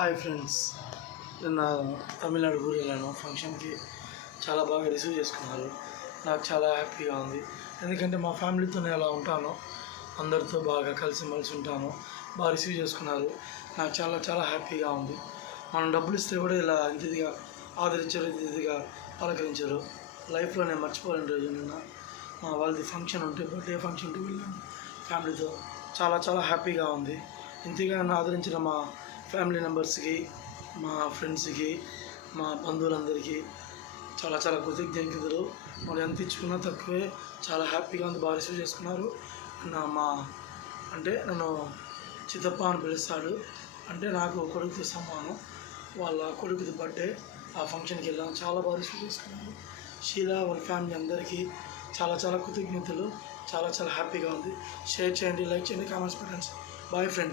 Hi friends, నిన్న తమిళనాడు ఊరు వెళ్ళాను ఫంక్షన్కి. చాలా బాగా రిసీవ్ చేసుకున్నారు. నాకు చాలా హ్యాపీగా ఉంది. ఎందుకంటే మా ఫ్యామిలీతోనే ఎలా ఉంటానో అందరితో బాగా కలిసిమెలిసి ఉంటాను. బాగా రిసీవ్ చేసుకున్నారు. నాకు చాలా చాలా హ్యాపీగా ఉంది. మనం డబ్బులు ఇస్తే కూడా ఇలా ఇంతిదిగా ఆదరించారు, ఇంతిదిగా పలకరించారు. లైఫ్లో నేను మర్చిపోలేని రోజు నిన్న మా వాళ్ళది ఫంక్షన్ ఉంటే, బర్త్డే ఫంక్షన్కి వెళ్ళాను ఫ్యామిలీతో. చాలా చాలా హ్యాపీగా ఉంది. ఇంతగా నన్ను ఆదరించిన మా ఫ్యామిలీ మెంబర్స్కి, మా ఫ్రెండ్స్కి, మా బంధువులందరికీ చాలా చాలా కృతజ్ఞతలు. వాళ్ళు ఎంత ఇచ్చుకున్నా తక్కువే. చాలా హ్యాపీగా ఉంది, బాగా రిసీవ్ చేసుకున్నారు. నన్ను చిత్తప్ప అని పిలుస్తాడు. అంటే నాకు కొడుకుతో సమానం. వాళ్ళ కొడుకుది బర్త్డే, ఆ ఫంక్షన్కి వెళ్ళాను. చాలా బాగా రిసీవ్ చేసుకున్నారు. షీలా వాళ్ళ ఫ్యామిలీ అందరికీ చాలా చాలా కృతజ్ఞతలు. చాలా చాలా హ్యాపీగా ఉంది. షేర్ చేయండి, లైక్ చేయండి, కామెంట్స్ పెట్టండి. Bye friends.